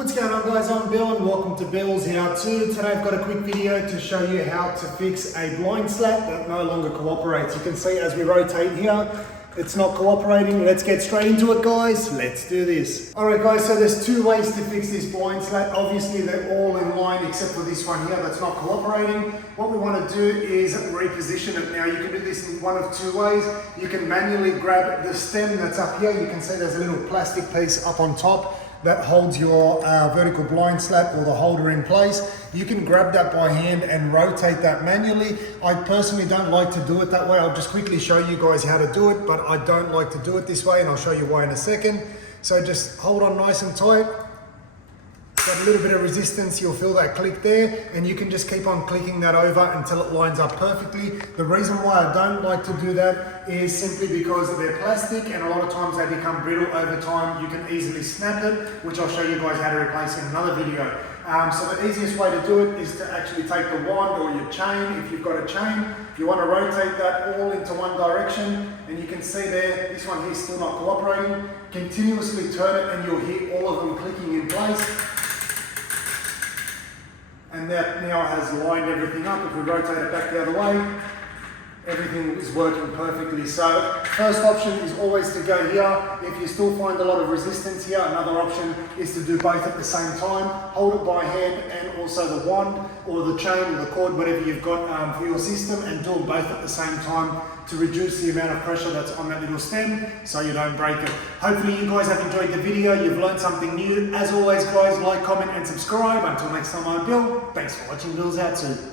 What's going on, guys? I'm Bill and welcome to Bill's How-To. Today I've got a quick video to show you how to fix a blind slat that no longer cooperates. You can see as we rotate here, it's not cooperating. Let's get straight into it, guys. Let's do this. Alright guys, so there's two ways to fix this blind slat. Obviously they're all in line except for this one here that's not cooperating. What we want to do is reposition it. Now you can do this in one of two ways. You can manually grab the stem that's up here. You can see there's a little plastic piece up on top that holds your vertical blind slat or the holder in place. You can grab that by hand and rotate that manually. I personally don't like to do it that way. I'll just quickly show you guys how to do it, but I don't like to do it this way and I'll show you why in a second. So just hold on nice and tight. Got a little bit of resistance, you'll feel that click there, and you can just keep on clicking that over until it lines up perfectly. The reason why I don't like to do that is simply because they're plastic and a lot of times they become brittle over time. You can easily snap it, which I'll show you guys how to replace in another video. So the easiest way to do it is to actually take the wand or your chain, if you've got a chain. You want to rotate that all into one direction, and you can see there, this one here is still not cooperating. Continuously turn it and you'll hear all of them clicking in place. And that now has lined everything up. If we rotate it back the other way, everything is working perfectly. So first option is always to go here. If you still find a lot of resistance here, another option is to do both at the same time. Hold it by hand and also the wand or the chain or the cord, whatever you've got for your system, and do them both at the same time to reduce the amount of pressure that's on that little stem so you don't break it. Hopefully you guys have enjoyed the video, you've learned something new. As always guys, like, comment and subscribe. Until next time, I'm Bill. Thanks for watching Bill's How-To.